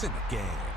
points in the game.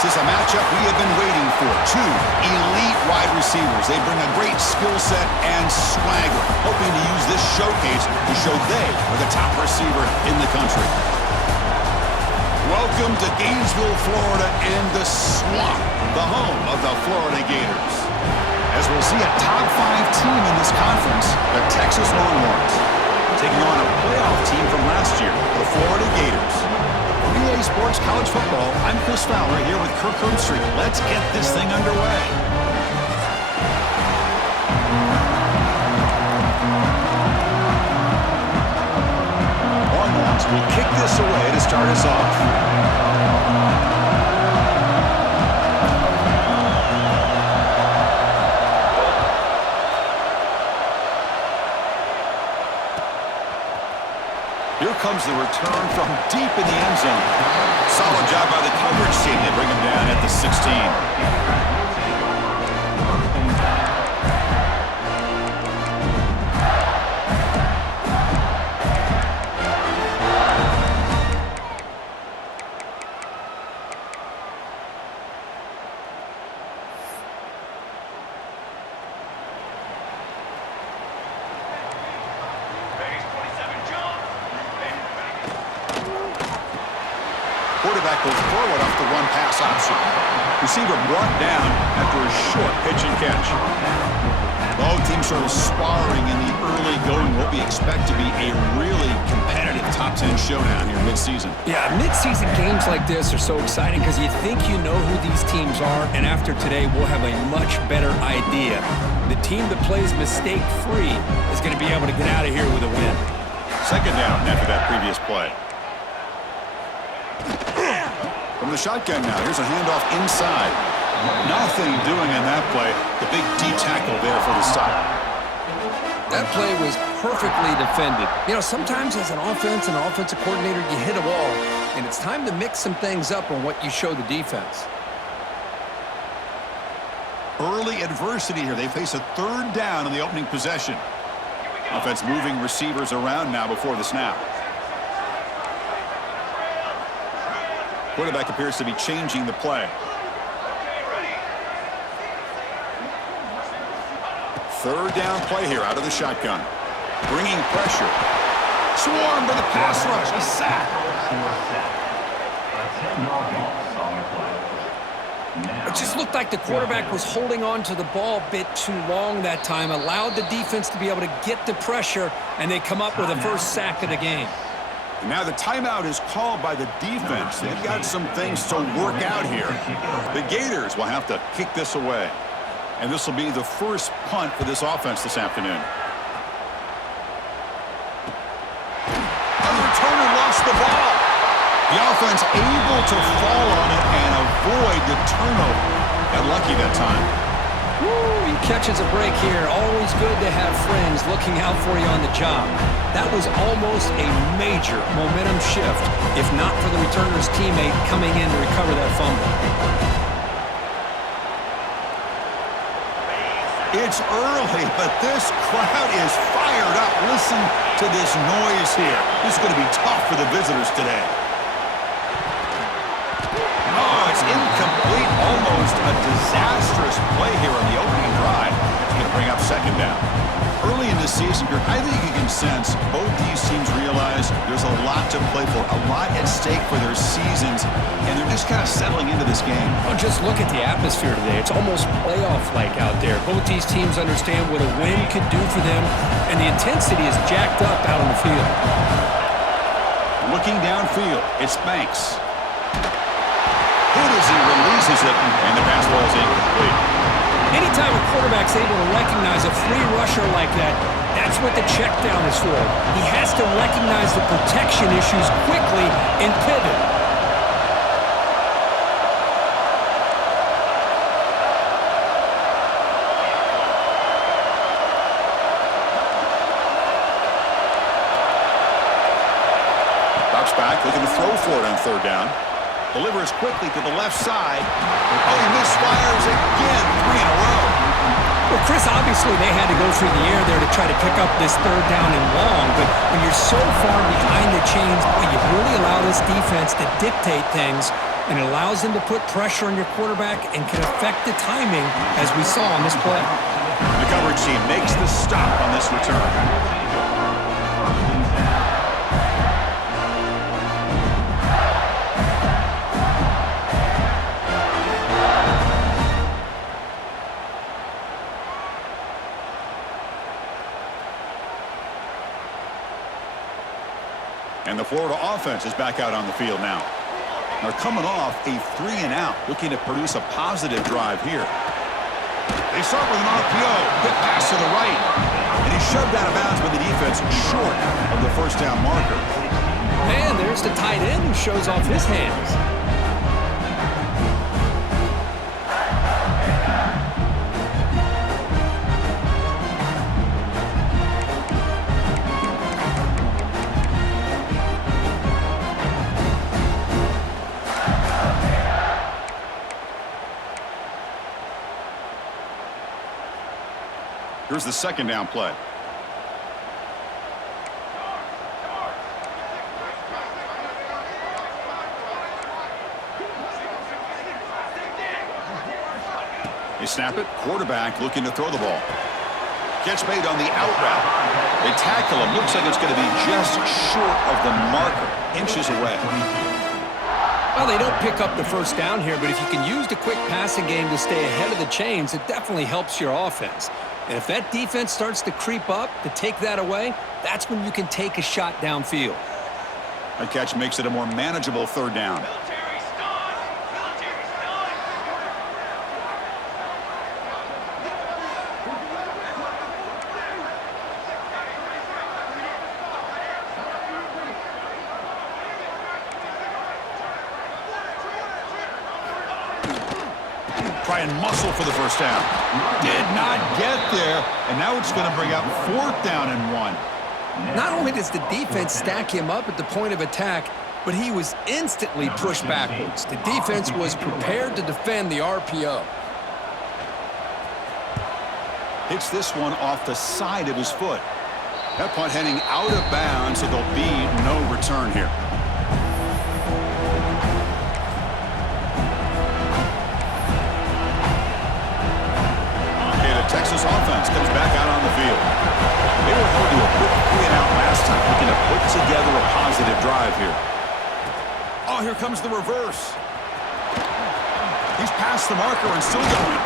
This is a matchup we have been waiting for. Two elite wide receivers. They bring a great skill set and swagger, hoping to use this showcase to show they are the top receiver in the country. Welcome to Gainesville, Florida, and the Swamp, the home of the Florida Gators. As we'll see a top 5 team in this conference, the Texas Longhorns, taking on a playoff team from last year, the Florida Gators. For EA Sports College Football, I'm Chris Fowler here with Kirk Herbstreit. Let's get this thing underway. Longhorns will kick this away to start us off. Here comes the return from deep in the end zone. Solid job by the coverage team. They bring him down at the 16. Quarterback goes forward off the run-pass option. Receiver brought down after a short pitch and catch. Both teams sort of sparring in the early going. What we expect to be a really competitive top 10 showdown here mid-season. Yeah, mid-season games like this are so exciting because you think you know who these teams are, and after today we'll have a much better idea. The team that plays mistake-free is going to be able to get out of here with a win. Second down after that previous play. From the shotgun now, here's a handoff inside. Nothing doing in that play. The big D tackle there for the stop. That play was perfectly defended. You know, sometimes as an offensive coordinator, you hit a wall, and it's time to mix some things up on what you show the defense. Early adversity here. They face a third down in the opening possession. Offense moving receivers around now before the snap. Quarterback appears to be changing the play. Third down play here out of the shotgun. Bringing pressure. Swarmed by the pass rush. A sack. It just looked like the quarterback was holding on to the ball a bit too long that time, allowed the defense to be able to get the pressure, and they come up with the first sack of the game. Now the timeout is called by the defense. They've got some things to work out here. The Gators will have to kick this away. And this will be the first punt for this offense this afternoon. The returner lost the ball. The offense able to fall on it and avoid the turnover. Got lucky that time. Woo, he catches a break here. Always good to have friends looking out for you on the job. That was almost a major momentum shift, if not for the returner's teammate coming in to recover that fumble. It's early, but this crowd is fired up. Listen to this noise here. This is going to be tough for the visitors today. Oh, it's incomplete. Almost a disastrous play here on the opening drive. It's going to bring up second down. Early in the season, I think you can sense both these teams realize there's a lot to play for, a lot at stake for their seasons, and they're just kind of settling into this game. Oh, just look at the atmosphere today. It's almost playoff-like out there. Both these teams understand what a win could do for them, and the intensity is jacked up out on the field. Looking downfield, it's Banks. Hit as he releases it, and the pass ball is incomplete. Anytime a quarterback's able to recognize a free rusher like that, that's what the check down is for. He has to recognize the protection issues quickly and pivot. Drops back, looking to throw for it on third down. Delivers quickly to the left side. Oh, he misfires again. 3 in a row. Well, Chris, obviously they had to go through the air there to try to pick up this third down and long, but when you're so far behind the chains, boy, you really allow this defense to dictate things, and it allows them to put pressure on your quarterback and can affect the timing, as we saw on this play. The coverage team makes the stop on this return. And the Florida offense is back out on the field now. They're coming off a 3-and-out, looking to produce a positive drive here. They start with an RPO, quick pass to the right, and he's shoved out of bounds by the defense short of the first down marker. Man, there's the tight end who shows off his hands. Here's the second down play. They snap it. Quarterback looking to throw the ball. Catch made on the out route. They tackle him. Looks like it's going to be just short of the marker. Inches away. Well, they don't pick up the first down here, but if you can use the quick passing game to stay ahead of the chains, it definitely helps your offense. And if that defense starts to creep up to take that away, that's when you can take a shot downfield. That catch makes it a more manageable third down. Try and muscle for the first down. Did not get there, and now it's going to bring out fourth down and 1. Not only does the defense stack him up at the point of attack, but he was instantly pushed backwards. The defense was prepared to defend the RPO. Hits this one off the side of his foot. That punt heading out of bounds, so there'll be no return here. Texas offense comes back out on the field. They were held to a quick 3-and-out last time, looking to put together a positive drive here. Oh, here comes the reverse. He's past the marker and still going.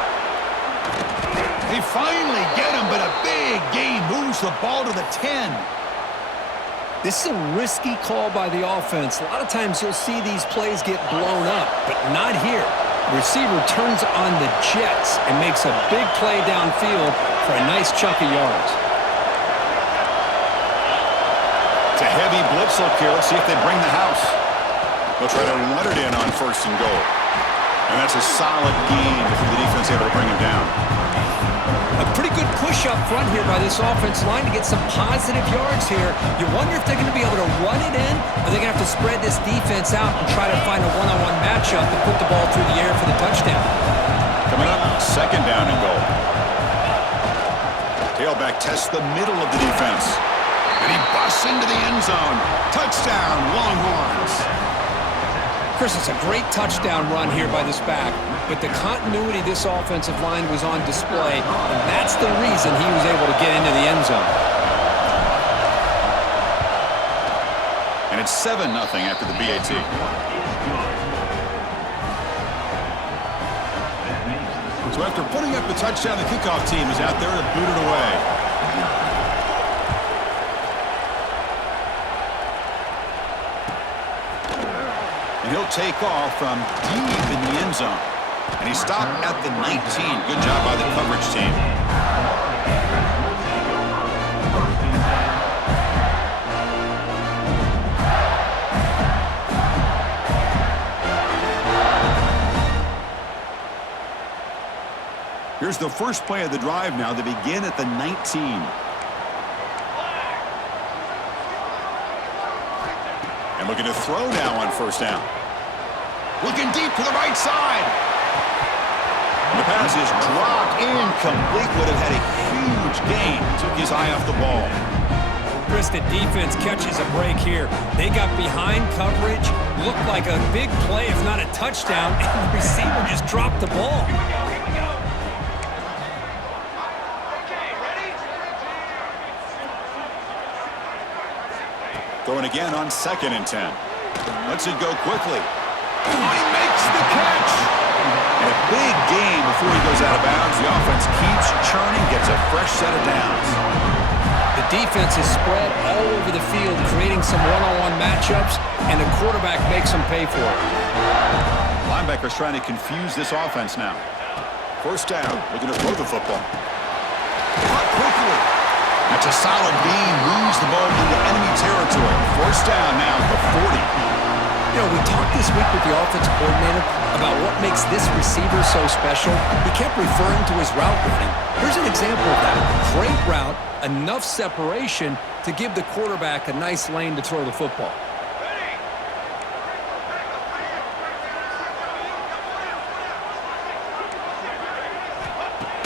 They finally get him, but a big gain moves the ball to the 10. This is a risky call by the offense. A lot of times you'll see these plays get blown up, but not here. The receiver turns on the jets and makes a big play downfield for a nice chunk of yards. It's a heavy blitz look here. Let's see if they bring the house. They'll try to run it in on first and goal. And that's a solid gain if the defense able to bring him down. A pretty good push up front here by this offensive line to get some positive yards here. You wonder if they're going to be able to run it in, or they're going to have to spread this defense out and try to find a one-on-one matchup and put the ball through the air for the touchdown. Coming up, second down and goal. Tailback tests the middle of the defense. And he busts into the end zone. Touchdown, Longhorns. Chris, it's a great touchdown run here by this back, but the continuity of this offensive line was on display, and that's the reason he was able to get into the end zone. And it's 7-0 after the BAT. So after putting up the touchdown, the kickoff team is out there to boot it away. And he'll take off from deep in the end zone. And he stopped at the 19. Good job by the coverage team. Here's the first play of the drive now. They begin at the 19. And looking to throw now on first down. Looking deep to the right side. The pass is dropped, incomplete. Would have had a huge gain. Took his eye off the ball. Chris, the defense catches a break here. They got behind coverage, looked like a big play, if not a touchdown, and the receiver just dropped the ball. Throwing again on 2nd and 10. Lets it go quickly. Oh, he makes the catch. And a big gain before he goes out of bounds. The offense keeps churning, gets a fresh set of downs. The defense is spread all over the field, creating some one-on-one matchups, and the quarterback makes them pay for it. Linebackers trying to confuse this offense now. 1st down, looking to throw the football. Caught quickly. That's a solid gain, moves the ball into enemy territory. 1st down now at the 40. You know, we talked this week with the offensive coordinator about what makes this receiver so special. He kept referring to his route running. Here's an example of that. Great route, enough separation to give the quarterback a nice lane to throw the football.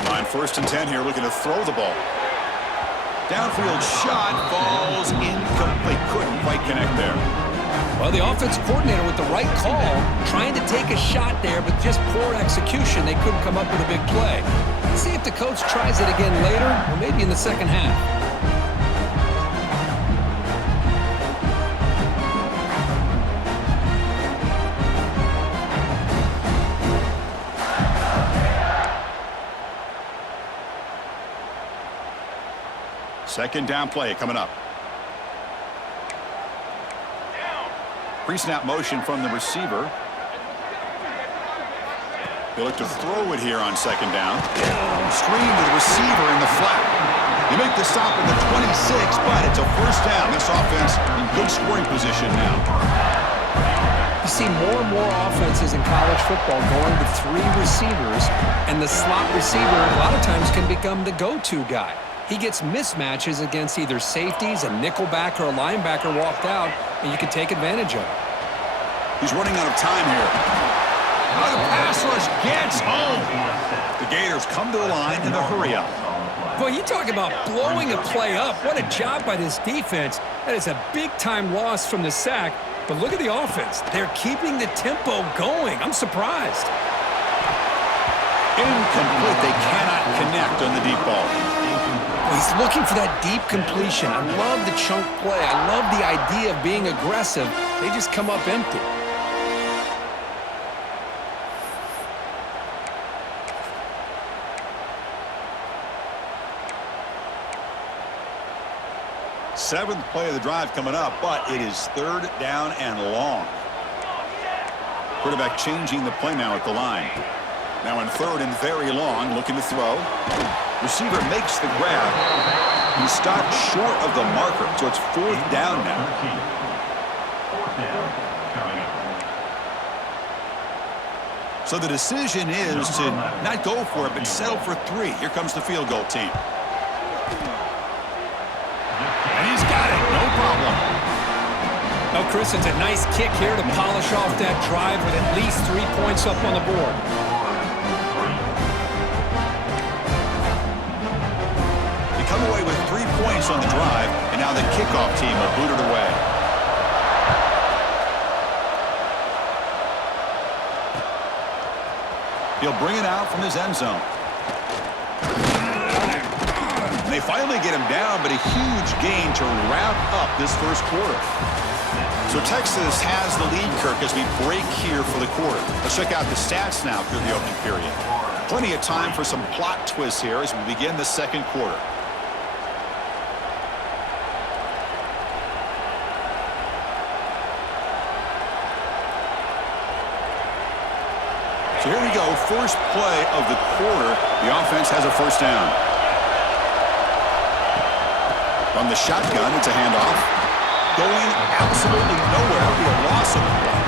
On 1st and 10 here, looking to throw the ball. Downfield shot falls incomplete. Couldn't quite connect there. Well, the offensive coordinator with the right call, trying to take a shot there, but just poor execution. They couldn't come up with a big play. Let's see if the coach tries it again later, or maybe in the second half. Second down play coming up. Pre-snap motion from the receiver. They look to throw it here on 2nd down. Screen to the receiver in the flat. They make the stop at the 26, but it's a 1st down. This offense in good scoring position now. You see more and more offenses in college football going to 3 receivers, and the slot receiver a lot of times can become the go-to guy. He gets mismatches against either safeties, a nickelback, or a linebacker walked out, and you can take advantage of it. He's running out of time here. Oh, the pass rush gets home. The Gators come to the line in a hurry up. Boy, you talk about blowing a play up. What a job by this defense. That is a big-time loss from the sack. But look at the offense. They're keeping the tempo going. I'm surprised. Incomplete. They cannot connect on the deep ball. He's looking for that deep completion. I love the chunk play. I love the idea of being aggressive. They just come up empty. Seventh play of the drive coming up, but it is 3rd down and long. Quarterback changing the play now at the line. Now in 3rd and very long, looking to throw. Receiver makes the grab. He stopped short of the marker, so it's 4th down now. So the decision is to not go for it, but settle for 3. Here comes the field goal team. And he's got it, no problem. Oh, Chris, it's a nice kick here to polish off that drive with at least 3 points up on the board. Come away with 3 points on the drive, and now the kickoff team will boot it away. He'll bring it out from his end zone. And they finally get him down, but a huge gain to wrap up this 1st quarter. So Texas has the lead, Kirk, as we break here for the quarter. Let's check out the stats now through the opening period. Plenty of time for some plot twists here as we begin the 2nd quarter. So here we go, first play of the quarter. The offense has a 1st down. From the shotgun, it's a handoff. Going absolutely nowhere. It'll be a loss of the play.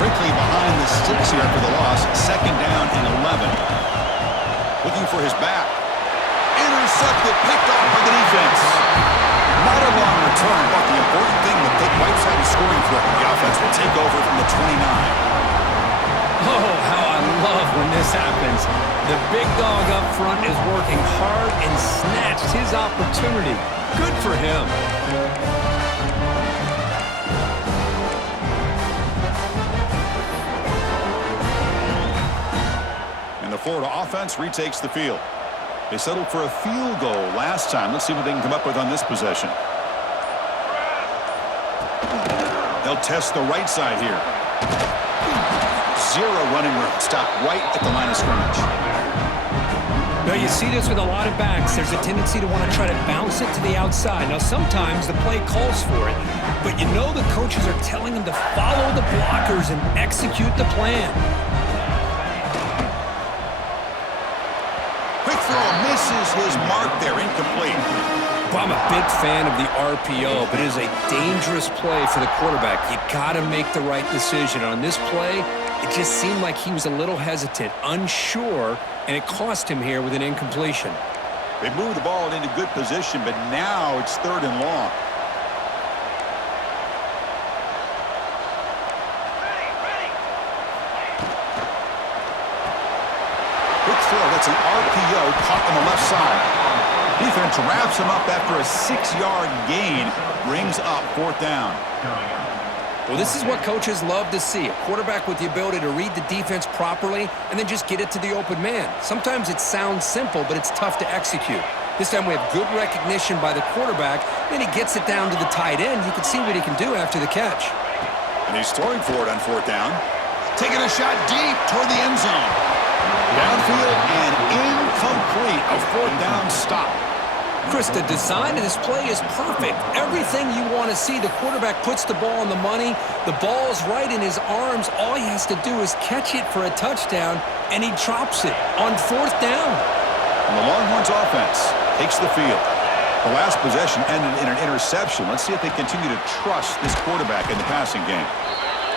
Quickly behind the sticks here after the loss. 2nd down and 11. Looking for his back. Intercepted, picked off by the defense. Not a long return, but the important thing, the big right side is scoring threat. The offense will take over from the 29. Oh, how I love when this happens. The big dog up front is working hard and snatched his opportunity. Good for him. And the Florida offense retakes the field. They settled for a field goal last time. Let's see what they can come up with on this possession. They'll test the right side here. Zero running room. Stop right at the line of scrimmage. Now, you see this with a lot of backs. There's a tendency to want to try to bounce it to the outside. Now, sometimes the play calls for it, but you know the coaches are telling them to follow the blockers and execute the plan. Quick throw misses his mark there. Incomplete. Well, I'm a big fan of the RPO, but it is a dangerous play for the quarterback. You got to make the right decision. On this play, it just seemed like he was a little hesitant, unsure, and it cost him here with an incompletion. They moved the ball into good position, but now it's 3rd and long. Quick throw. That's an RPO caught on the left side. Defense wraps him up after a 6-yard gain. Brings up 4th down. Well, this is what coaches love to see. A quarterback with the ability to read the defense properly and then just get it to the open man. Sometimes it sounds simple, but it's tough to execute. This time we have good recognition by the quarterback, and he gets it down to the tight end. You can see what he can do after the catch. And he's throwing for it on 4th down. Taking a shot deep toward the end zone. Downfield and incomplete. A 4th down stop. Chris, the design of this play is perfect. Everything you want to see. The quarterback puts the ball on the money. The ball's right in his arms. All he has to do is catch it for a touchdown, and he drops it on 4th down. And the Longhorns offense takes the field. The last possession ended in an interception. Let's see if they continue to trust this quarterback in the passing game.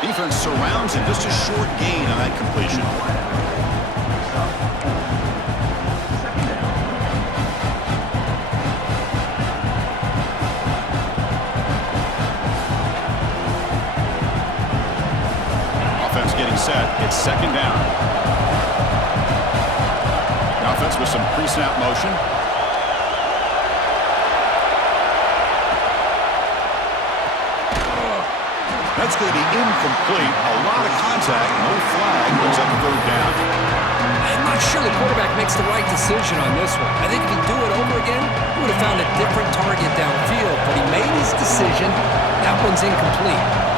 Defense surrounds him. Just a short gain on that completion. Getting set. It's 2nd down. The offense with some pre-snap motion. That's going to be incomplete. A lot of contact. No flag. Goes up 3rd down. I'm not sure the quarterback makes the right decision on this one. I think if he'd do it over again, he would have found a different target downfield, but he made his decision. That one's incomplete.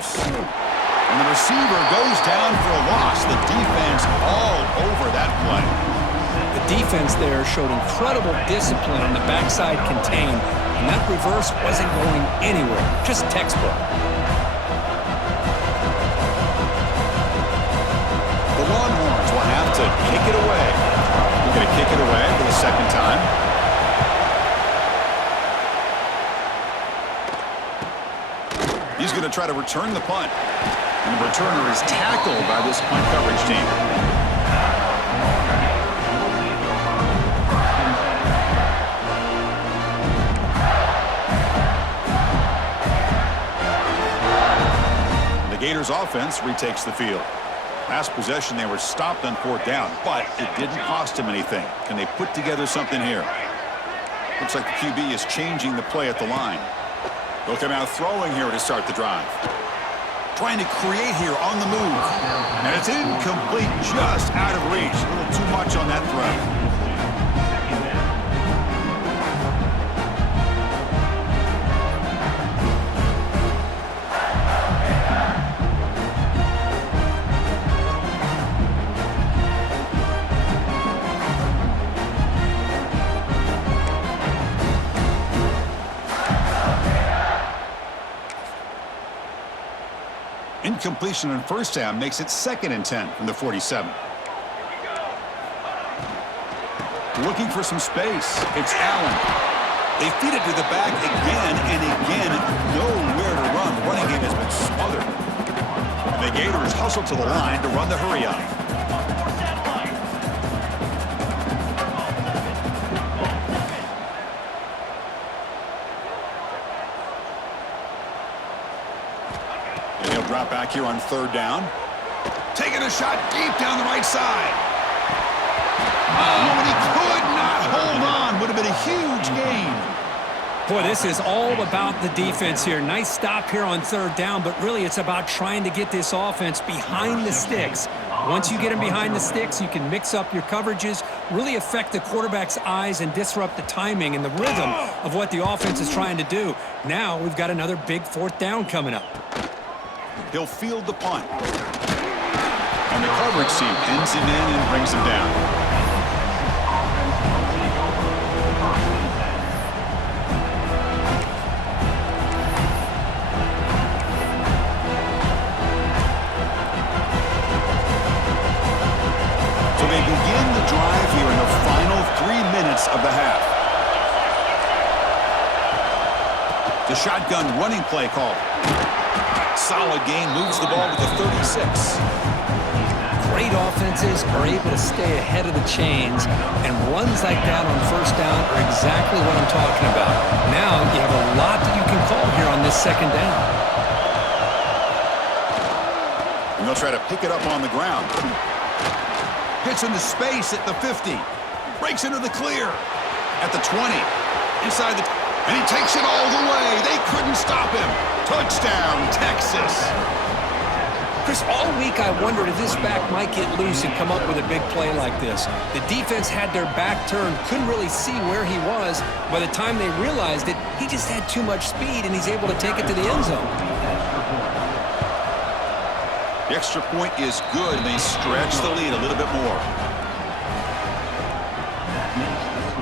And the receiver goes down for a loss. The defense all over that play. The defense there showed incredible discipline on the backside contain, and that reverse wasn't going anywhere. Just textbook. The Longhorns will have to kick it away. They're going to kick it away for the 2nd time. He's going to try to return the punt. And the returner is tackled by this punt coverage team. The Gators offense retakes the field. Last possession, they were stopped on 4th down, but it didn't cost them anything. Can they put together something here? Looks like the QB is changing the play at the line. They'll come out throwing here to start the drive. Trying to create here on the move. And it's incomplete, just out of reach. A little too much on that throw. Incompletion on 1st down makes it 2nd and 10 from the 47. Looking for some space. It's Allen. They feed it to the back again and again. Nowhere to run. The running game has been smothered. The Gators hustle to the line to run the hurry up. And he'll drop back here on third down. Taking a shot deep down the right side. Oh, and he could not hold on. Would have been a huge gain. Boy, this is all about the defense here. Nice stop here on third down, but really it's about trying to get this offense behind the sticks. Once you get them behind the sticks, you can mix up your coverages, really affect the quarterback's eyes and disrupt the timing and the rhythm of what the offense is trying to do. Now we've got another big fourth down coming up. He'll field the punt. And the coverage team pins him in and brings him down. So they begin the drive here in the final 3 minutes of the half. The shotgun running play call. Solid gain, moves the ball to the 36. Great offenses are able to stay ahead of the chains, and runs like that on first down are exactly what I'm talking about. Now you have a lot that you can call here on this second down. And they'll try to pick it up on the ground. Gets into space at the 50. Breaks into the clear at the 20. Inside the... And he takes it all the way. They couldn't stop him. Touchdown, Texas. Chris, all week I wondered if this back might get loose and come up with a big play like this. The defense had their back turned, couldn't really see where he was. By the time they realized it, he just had too much speed, and he's able to take it to the end zone. The extra point is good, and they stretch the lead a little bit more.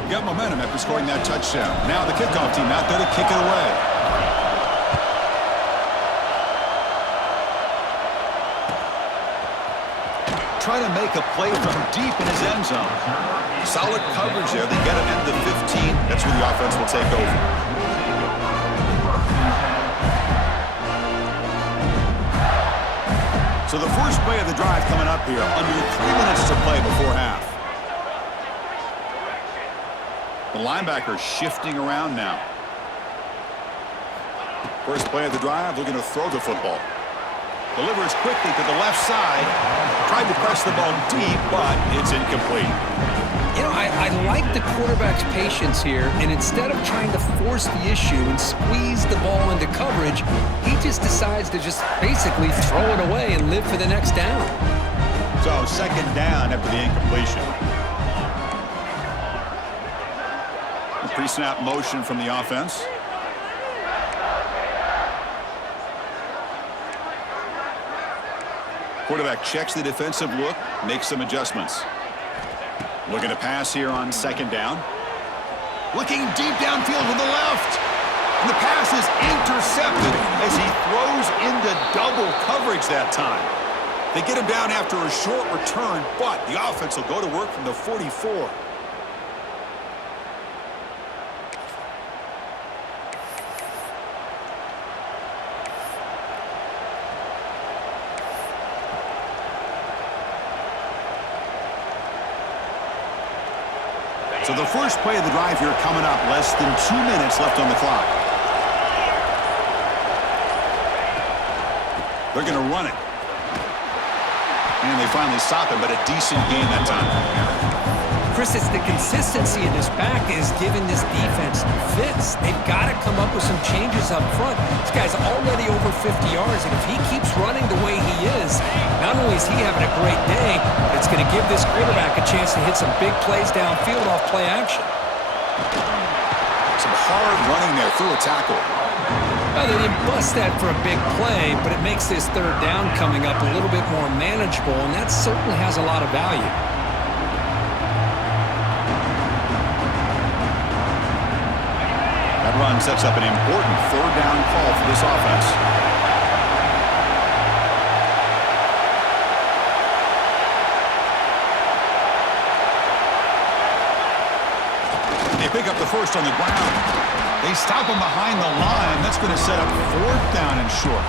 Got momentum after scoring that touchdown. Now the kickoff team out there to kick it away. Try to make a play from deep in his end zone. Solid coverage there. They get him into the 15. That's where the offense will take over. So the first play of the drive coming up here. Under 3 minutes to play before half. The linebacker shifting around now. First play of the drive, looking to throw the football. Delivers quickly to the left side. Tried to press the ball deep, but it's incomplete. You know, I like the quarterback's patience here, and instead of trying to force the issue and squeeze the ball into coverage, he just decides to just basically throw it away and live for the next down. So second down after the incompletion. Pre-snap motion from the offense. Quarterback checks the defensive look, makes some adjustments. Looking to pass here on second down. Looking deep downfield to the left. And the pass is intercepted as he throws into double coverage that time. They get him down after a short return, but the offense will go to work from the 44. So the first play of the drive here coming up, less than 2 minutes left on the clock. They're going to run it. And they finally stop him, but a decent gain that time. Chris, it's the consistency of this back is giving this defense fits. They've got to come up with some changes up front. This guy's already over 50 yards, and if he keeps running the way he is, not only is he having a great day, but it's going to give this quarterback a chance to hit some big plays downfield off play action. Some hard running there through a tackle. Well, they didn't bust that for a big play, but it makes this third down coming up a little bit more manageable, and that certainly has a lot of value. That run sets up an important third down call for this offense. They pick up the first on the ground. They stop him behind the line. That's going to set up fourth down and short.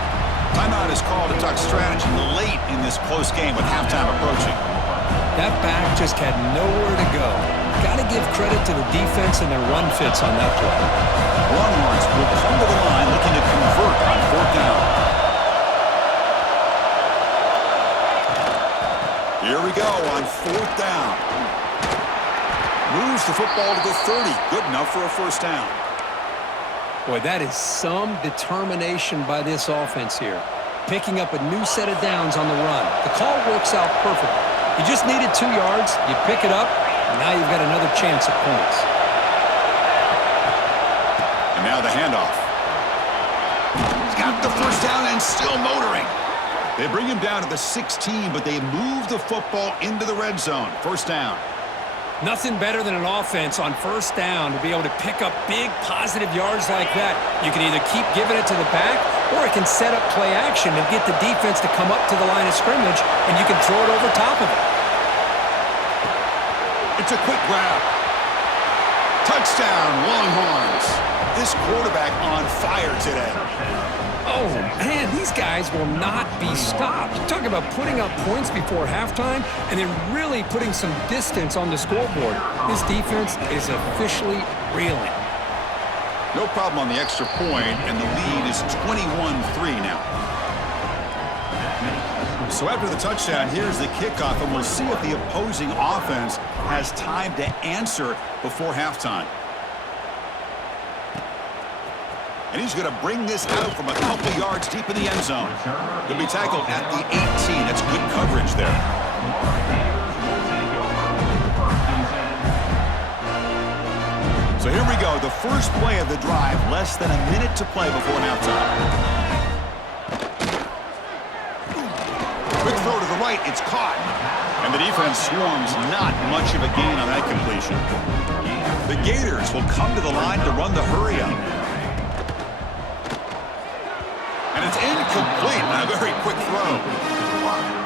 Timeout is called to talk strategy late in this close game with halftime approaching. That back just had nowhere to go. Got to give credit to the defense and their run fits on that play. Longhorns will come to the line looking to convert on 4th down. Here we go on 4th down. Moves the football to the 30. Good enough for a first down. Boy, that is some determination by this offense here. Picking up a new set of downs on the run. The call works out perfect. You just needed 2 yards. You pick it up, and now you've got another chance at points. And now the handoff. He's got the first down and still motoring. They bring him down to the 16, but they move the football into the red zone. First down. Nothing better than an offense on first down to be able to pick up big positive yards like that. You can either keep giving it to the back, or it can set up play action and get the defense to come up to the line of scrimmage, and you can throw it over top of it. It's a quick grab. Touchdown, Longhorns. This quarterback on fire today. Oh, man, these guys will not be stopped. Talk about putting up points before halftime and then really putting some distance on the scoreboard. This defense is officially reeling. No problem on the extra point, and the lead is 21-3 now. So after the touchdown, here's the kickoff, and we'll see if the opposing offense has time to answer before halftime. And he's going to bring this out from a couple yards deep in the end zone. He'll be tackled at the 18. That's good coverage there. So here we go. The first play of the drive. Less than a minute to play before halftime. Quick throw to the right. It's caught. And the defense swarms. Not much of a gain on that completion. The Gators will come to the line to run the hurry-up. And it's incomplete on a very quick throw.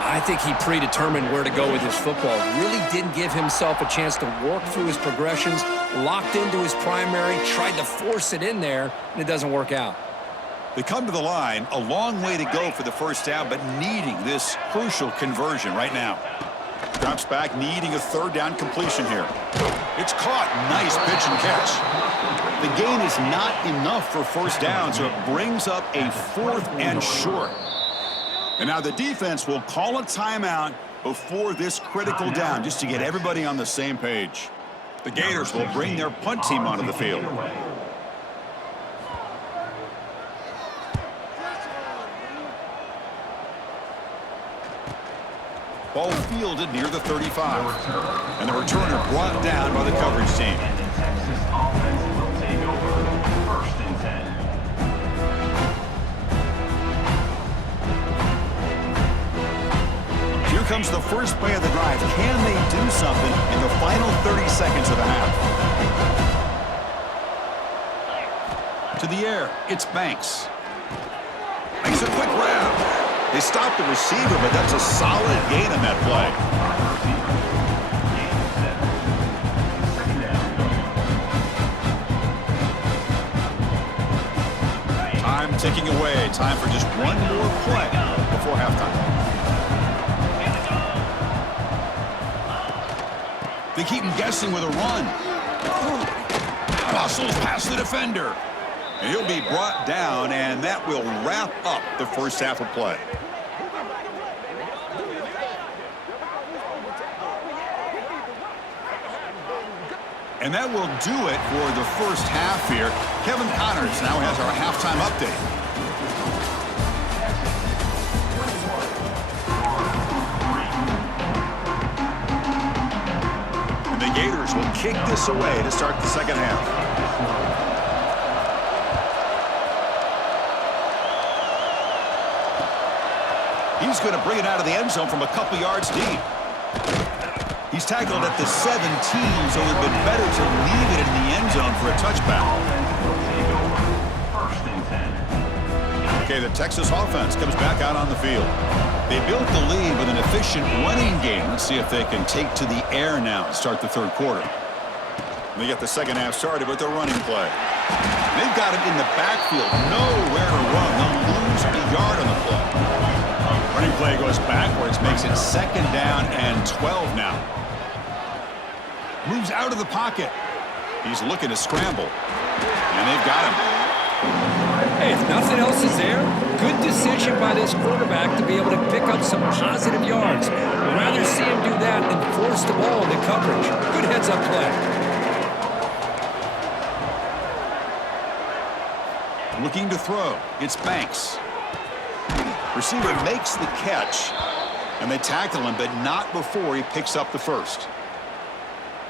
I think he predetermined where to go with his football. Really didn't give himself a chance to work through his progressions, locked into his primary, tried to force it in there, and it doesn't work out. They come to the line, a long way to go for the first down, but needing this crucial conversion right now. Drops back, needing a third down completion here. It's caught. Nice pitch and catch. The gain is not enough for first down, so it brings up a 4th and short. And now the defense will call a timeout before this critical down, just to get everybody on the same page. The Gators will bring their punt team onto the field. Ball fielded near the 35. And the returner brought down by the coverage team. Here comes the first play of the drive. Can they do something in the final 30 seconds of the half? To the air, it's Banks. Makes a quick grab. They stopped the receiver, but that's a solid gain on that play. Time ticking away. Time for just one more play before halftime. They keep him guessing with a run. Muscles past the defender. And he'll be brought down, and that will wrap up the first half of play. And that will do it for the first half here. Kevin Connors now has our halftime update. And the Gators will kick this away to start the second half. He's going to bring it out of the end zone from a couple yards deep. He's tackled at the 17, so it would have been better to leave it in the end zone for a touchback. Okay, the Texas offense comes back out on the field. They built the lead with an efficient running game. Let's see if they can take to the air now to start the third quarter. They get the second half started with their running play. They've got him in the backfield, nowhere to run. They'll lose a yard on the play. Running play goes backwards, makes it 2nd down and 12 now. Moves out of the pocket. He's looking to scramble. And they've got him. Hey, if nothing else is there, good decision by this quarterback to be able to pick up some positive yards. I'd rather see him do that than force the ball into coverage. Good heads-up play. Looking to throw. It's Banks. Receiver makes the catch, and they tackle him, but not before he picks up the first.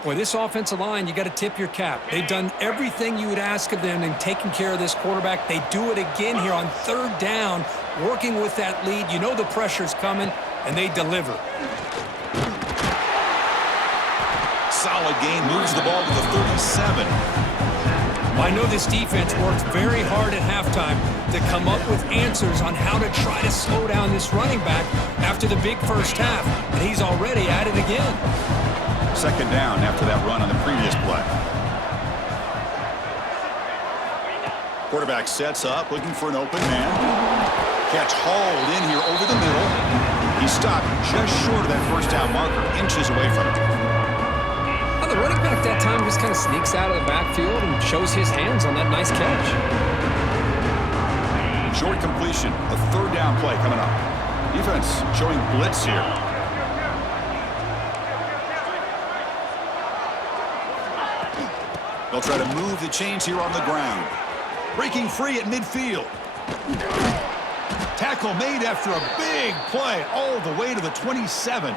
Boy, this offensive line, you got to tip your cap. They've done everything you would ask of them in taking care of this quarterback. They do it again here on 3rd down, working with that lead. You know the pressure's coming, and they deliver. Solid game, moves the ball to the 37. I know this defense worked very hard at halftime to come up with answers on how to try to slow down this running back after the big first half, and he's already at it again. 2nd down after that run on the previous play. Quarterback sets up, looking for an open man. Catch hauled in here over the middle. He stopped just short of that 1st down marker, inches away from it. Well, the running back that time just kind of sneaks out of the backfield and shows his hands on that nice catch. Short completion, a 3rd down play coming up. Defense showing blitz here. They'll try to move the chains here on the ground. Breaking free at midfield. Tackle made after a big play all the way to the 27.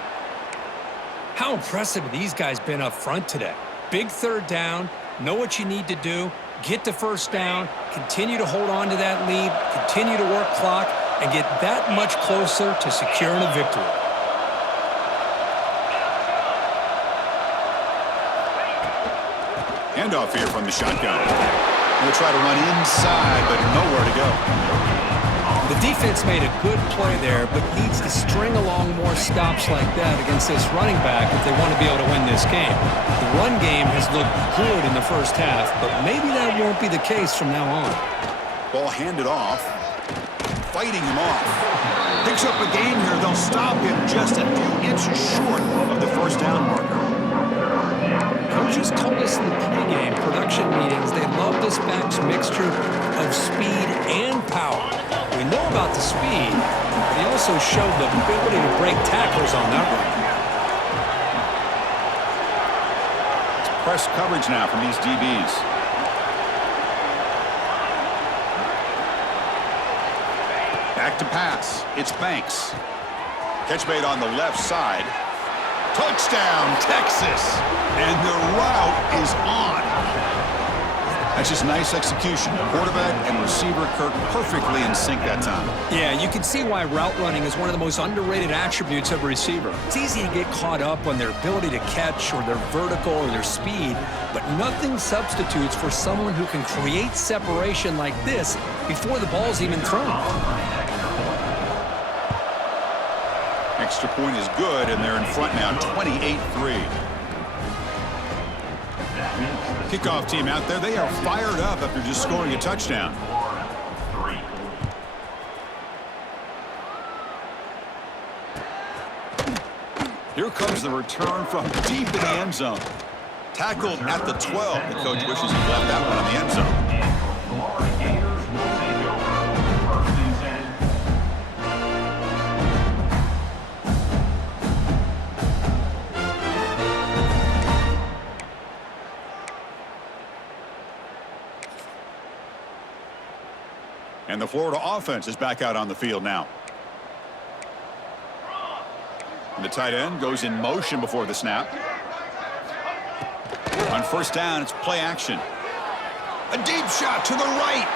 How impressive have these guys been up front today? Big 3rd down, know what you need to do, get the 1st down, continue to hold on to that lead, continue to work clock, and get that much closer to securing a victory. Handoff here from the shotgun. They'll try to run inside, but nowhere to go. The defense made a good play there, but needs to string along more stops like that against this running back if they want to be able to win this game. The run game has looked good in the first half, but maybe that won't be the case from now on. Ball handed off. Fighting him off. Picks up a gain here. They'll stop him just a few inches short of the 1st down marker. Coaches told us in the pregame production meetings they love this back's mixture of speed and power. We know about the speed, but he also showed the ability to break tackles on that run. It's press coverage now from these DBs. Back to pass. It's Banks. Catch made on the left side. Touchdown, Texas. And the route is on. That's just nice execution. Quarterback and receiver Kirk perfectly in sync that time. Yeah, you can see why route running is one of the most underrated attributes of a receiver. It's easy to get caught up on their ability to catch or their vertical or their speed, but nothing substitutes for someone who can create separation like this before the ball's even thrown. Extra point is good, and they're in front now, 28-3. Kickoff team out there, they are fired up after just scoring a touchdown. Here comes the return from deep in the end zone. Tackled at the 12. The coach wishes he left that one in the end zone. And the Florida offense is back out on the field now. And the tight end goes in motion before the snap. On 1st down, it's play action. A deep shot to the right.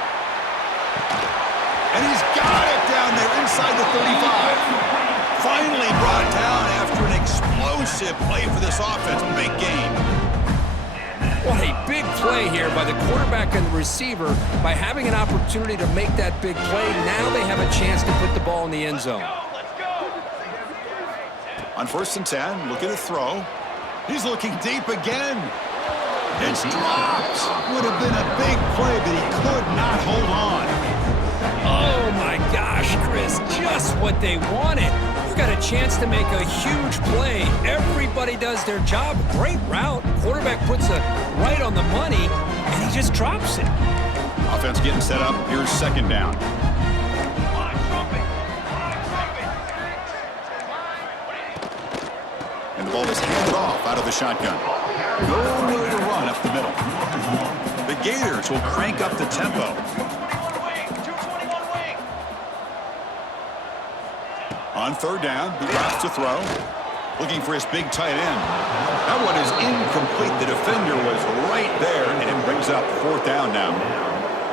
And he's got it down there inside the 35. Finally brought down after an explosive play for this offense. Big game. What a big play here by the quarterback and the receiver. By having an opportunity to make that big play, now they have a chance to put the ball in the end zone. On 1st and 10, looking to throw. He's looking deep again. It's dropped. Would have been a big play, but he could not hold on. Oh, my God. is just what they wanted. You got a chance to make a huge play. Everybody does their job. Great route. Quarterback puts it right on the money, and he just drops it. Offense getting set up. Here's second down. And the ball is handed off out of the shotgun. Nowhere to run up the middle. The Gators will crank up the tempo. On third down, he drops to throw. Looking for his big tight end. That one is incomplete. The defender was right there, and it brings up fourth down now.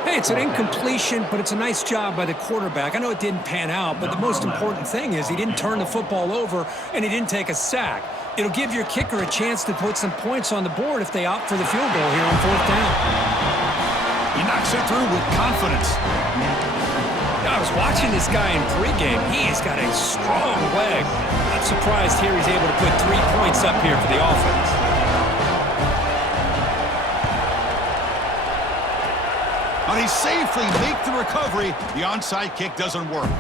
Hey, it's an incompletion, but it's a nice job by the quarterback. I know it didn't pan out, but the most important thing is he didn't turn the football over, and he didn't take a sack. It'll give your kicker a chance to put some points on the board if they opt for the field goal here on fourth down. He knocks it through with confidence. I was watching this guy in pregame. He's got a strong leg. Not surprised here he's able to put 3 points up here for the offense. And he safely makes the recovery. The onside kick doesn't work.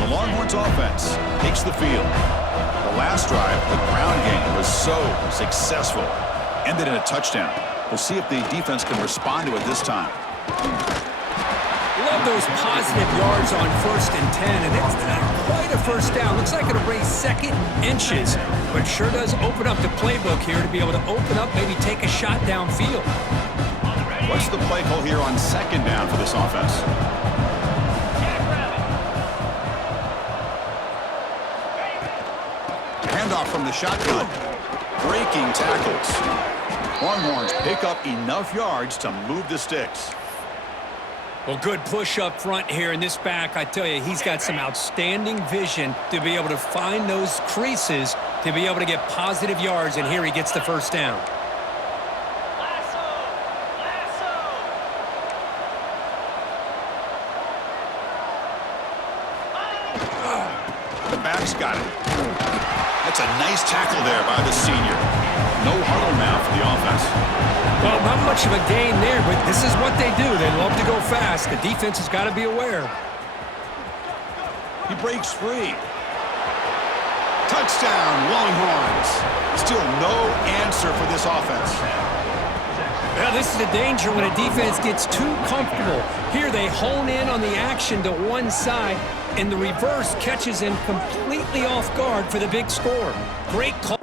The Longhorns offense takes the field. The last drive, the ground game was so successful. Ended in a touchdown. We'll see if the defense can respond to it this time. Love those positive yards on 1st and 10, and it's not quite a first down. Looks like it'll bring second inches, but sure does open up the playbook here to be able to open up, maybe take a shot downfield. What's the play call here on second down for this offense? Handoff from the shotgun. Breaking tackles. Longhorns pick up enough yards to move the sticks. Well, good push up front here in this back. I tell you, he's got some outstanding vision to be able to find those creases to be able to get positive yards, and here he gets the first down. The back's got it. That's a nice tackle there by the senior. No huddle now for the offense. Well, not much of a gain there, but this is what they do. They love to go fast. The defense has got to be aware. He breaks free. Touchdown, Longhorns. Still no answer for this offense. Well, this is the danger when a defense gets too comfortable. Here they hone in on the action to one side, and the reverse catches him completely off guard for the big score. Great call.